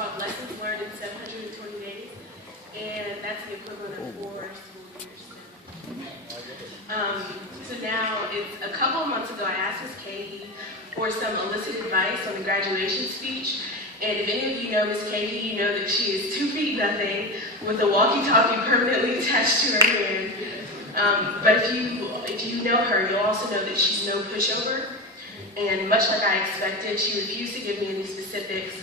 called Lessons Learned in 720 Days, and that's the equivalent of 4 school years. So now, it's a couple of months ago, I asked Ms. Cahey for some elicited advice on the graduation speech. And if any of you know Ms. Cahey, you know that she is 2 feet nothing with a walkie-talkie permanently attached to her hand. But if you know her, you'll also know that she's no pushover. And much like I expected, she refused to give me any specifics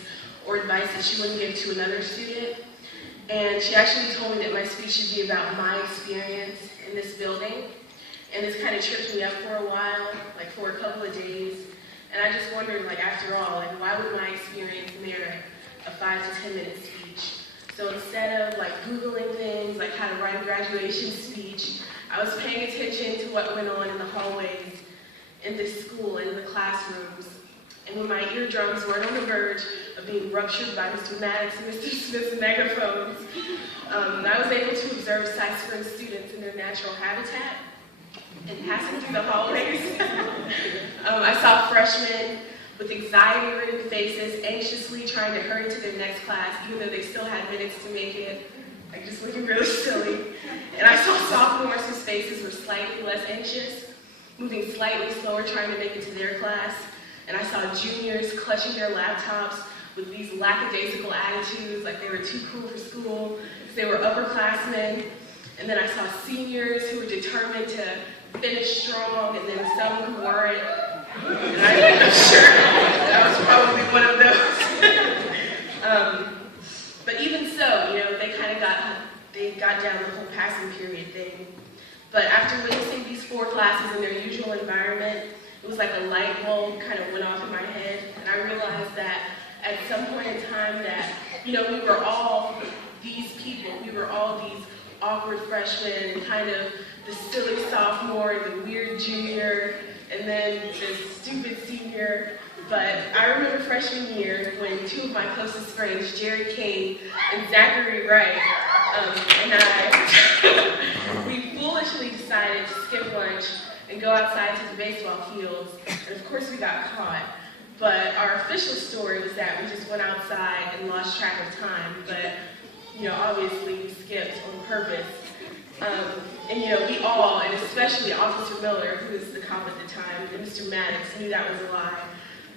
or advice that she wouldn't give to another student. And she actually told me that my speech should be about my experience in this building. And this kind of tripped me up for a while, like for a couple of days. And I just wondered, like, after all, like, why would my experience merit a 5 to 10 minute speech? So instead of like Googling things, like how to write a graduation speech, I was paying attention to what went on in the hallways in this school and in the classrooms. And when my eardrums weren't on the verge of being ruptured by Mr. Maddox and Mr. Smith's megaphones, I was able to observe Cy Spring students in their natural habitat and passing through the hallways. I saw freshmen with anxiety-ridden faces anxiously trying to hurry to their next class, even though they still had minutes to make it, like just looking really silly. And I saw sophomores whose faces were slightly less anxious, moving slightly slower trying to make it to their class. And I saw juniors clutching their laptops with these lackadaisical attitudes, like they were too cool for school, because they were upperclassmen. And then I saw seniors who were determined to finish strong, and then some who weren't. And I'm sure that was probably one of those. But even so, you know, they got down the whole passing period thing. But after witnessing these 4 classes in their usual environment, it was like a light bulb kind of went off in my head, and I realized that at some point in time that, you know, we were all these people. We were all these awkward freshmen, and kind of the silly sophomore, the weird junior, and then the stupid senior. But I remember freshman year when 2 of my closest friends, Jerry Kane and Zachary Wright, and I, we foolishly decided to skip lunch and go outside to the baseball fields, and of course we got caught. But our official story was that we just went outside and lost track of time, but, you know, obviously we skipped on purpose. And, you know, we all, and especially Officer Miller, who was the cop at the time, and Mr. Maddox, knew that was a lie.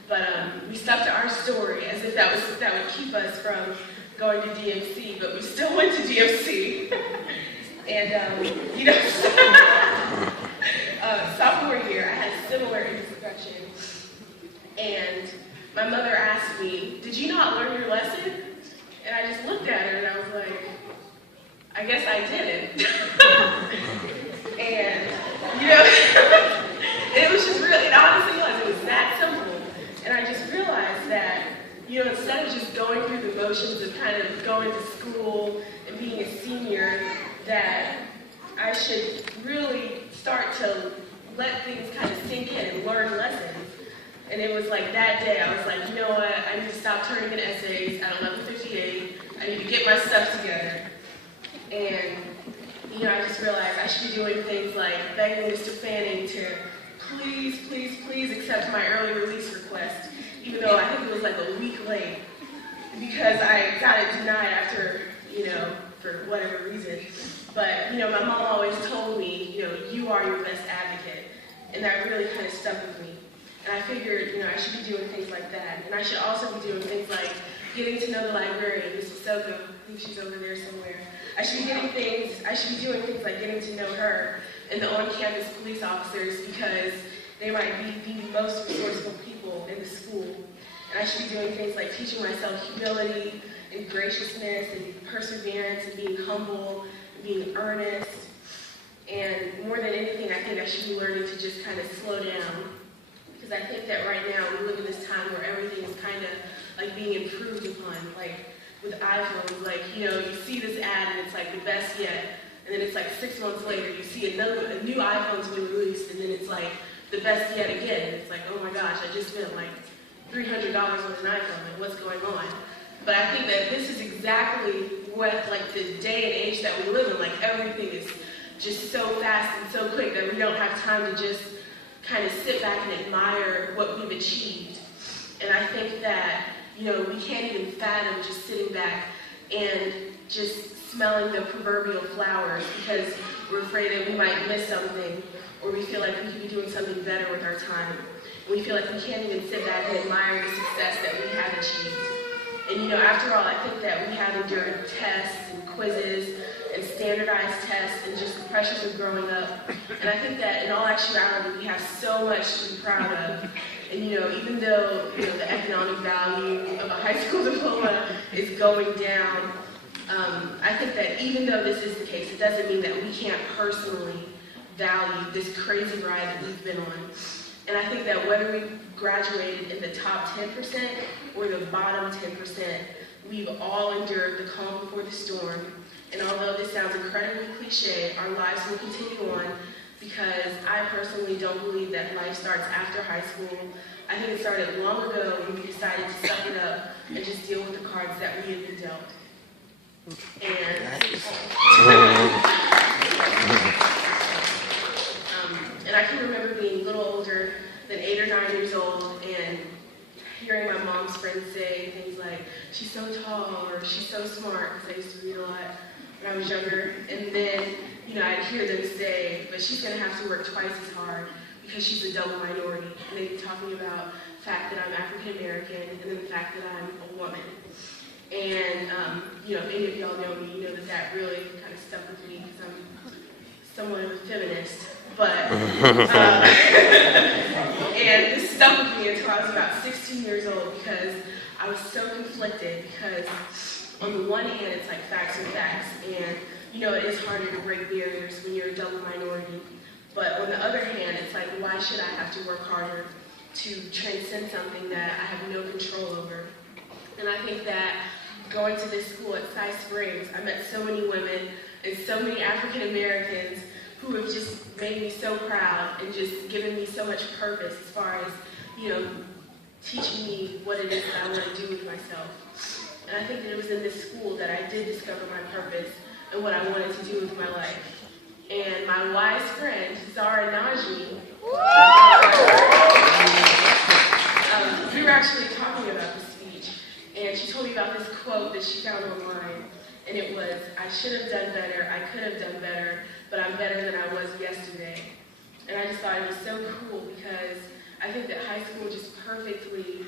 But we stuck to our story as if that would keep us from going to DMC, but we still went to DMC. And, you know, sophomore year, I had similar indiscretion. And my mother asked me, "Did you not learn your lesson?" And I just looked at her and I was like, I guess I didn't. And, you know, it was just really, it honestly was, it was that simple. And I just realized that, you know, instead of just going through the motions of kind of going to school and being a senior, that I should really start to let things kind of sink in and learn lessons. And it was like that day, I was like, you know what, I need to stop turning in essays at 11:58. I need to get my stuff together. And, you know, I just realized I should be doing things like begging Mr. Fanning to please, please, please accept my early release request, even though I think it was like a week late, because I got it denied after, you know, for whatever reason. But, you know, my mom always told me, you know, you are your best advocate, and that really kind of stuck with me. And I figured, you know, I should be doing things like that. And I should also be doing things like getting to know the librarian, Mrs. Soko. I think she's over there somewhere. I should be doing things like getting to know her and the on-campus police officers, because they might be the most resourceful people in the school. And I should be doing things like teaching myself humility and graciousness and perseverance and being humble and being earnest. And more than anything, I think I should be learning to just kind of slow down. Because I think that right now we live in this time where everything is kind of like being improved upon. Like with iPhones, like, you know, you see this ad and it's like the best yet. And then it's like 6 months later, you see a new iPhone's been released, and then it's like the best yet again. And it's like, oh my gosh, I just spent like $300 on an iPhone, like what's going on? But I think that this is exactly what, like, the day and age that we live in. Like, everything is just so fast and so quick that we don't have time to just kind of sit back and admire what we've achieved. And I think that, we can't even fathom just sitting back and just smelling the proverbial flowers because we're afraid that we might miss something, or we feel like we could be doing something better with our time. And we feel like we can't even sit back and admire the success that we have achieved. And after all, I think that we have endured tests and quizzes and standardized tests and just the pressures of growing up. And I think that in all actuality, we have so much to be proud of. And even though the economic value of a high school diploma is going down, I think that even though this is the case, it doesn't mean that we can't personally value this crazy ride that we've been on. And I think that whether we graduated in the top 10% or the bottom 10%, we've all endured the calm before the storm. And although this sounds incredibly cliche, our lives will continue on because I personally don't believe that life starts after high school. I think it started long ago when we decided to suck it up and just deal with the cards that we had been dealt. And I can remember being a little older than 8 or 9 years old and hearing my mom's friends say things like, she's so tall, or she's so smart, because I used to read a lot when I was younger. And then, I'd hear them say, but she's going to have to work twice as hard because she's a double minority. And they'd be talking about the fact that I'm African American and then the fact that I'm a woman. And, if any of y'all know me, you know that really kind of stuck with me because I'm somewhat of a feminist. But, and this stuck with me until I was about 16 years old because I was so conflicted because on the one hand, it's like facts are facts. And, it is harder to break barriers when you're a double minority. But on the other hand, it's like, why should I have to work harder to transcend something that I have no control over? And I think that going to this school at Cy Springs, I met so many women and so many African Americans who have just made me so proud and just given me so much purpose as far as, teaching me what it is that I want to do with myself. And I think that it was in this school that I did discover my purpose and what I wanted to do with my life. And my wise friend, Zara Najee, we were actually talking about this speech, and she told me about this quote that she found online, and it was, I should have done better, I could have done better, but I'm better than I was yesterday. And I just thought it was so cool because I think that high school just perfectly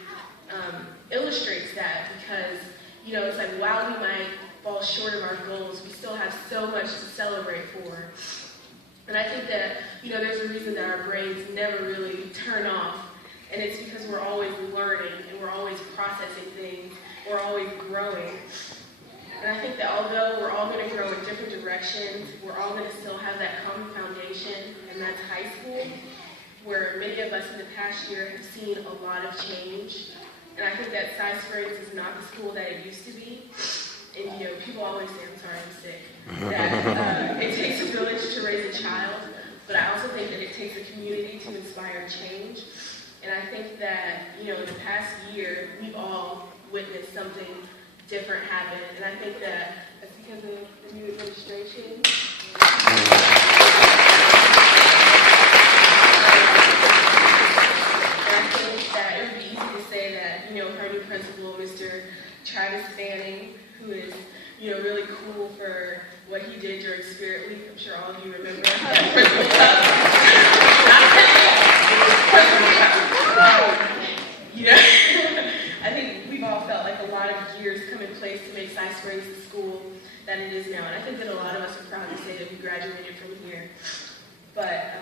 illustrates that because, it's like while we might fall short of our goals, we still have so much to celebrate for. And I think that, there's a reason that our brains never really turn off, and it's because we're always learning and we're always processing things, we're always growing. And I think that although we're all going to grow in different directions, we're all going to still have that common foundation, and that's high school, where many of us in the past year have seen a lot of change. And I think that Cy Springs is not the school that it used to be. And people always say, I'm sorry, I'm sick, that it takes a village to raise a child, but I also think that it takes a community to inspire change. And I think that, in the past year, we've all witnessed something different happen. And I think that that's because of the new administration. And I think that it would be easy to say that, her new principal, Mr. Travis Fanning, who is, really cool for what he did during Spirit Week. I'm sure all of you remember that principal. I think we've all felt like a lot of years come in place to make Cy Springs the school that it is now. And I think that a lot of us are proud to say that we graduated from here. But,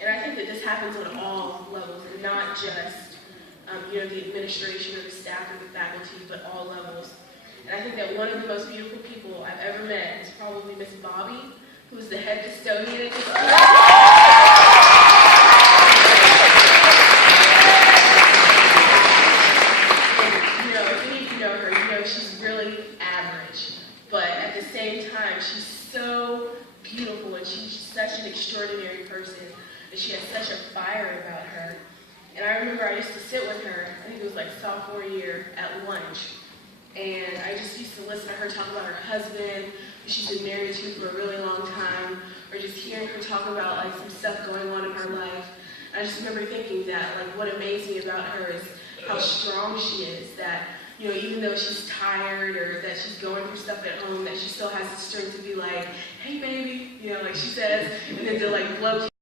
and I think that this happens on all levels, and not just, the administration or the staff or the faculty, but all levels. And I think that one of the most beautiful people I've ever met is probably Miss Bobby, who is the head custodian at this school. If any of you know her, she's really average. But at the same time, she's so beautiful, and she's such an extraordinary person, and she has such a fire about her. And I remember I used to sit with her, I think it was like sophomore year, at lunch. And I just used to listen to her talk about her husband, who she's been married to for a really long time, or just hearing her talk about like some stuff going on in her life. And I just remember thinking that like what amazed me about her is how strong she is, that, you know, even though she's tired or that she's going through stuff at home, that she still has the strength to be like, hey baby, you know, like she says, and then to like blow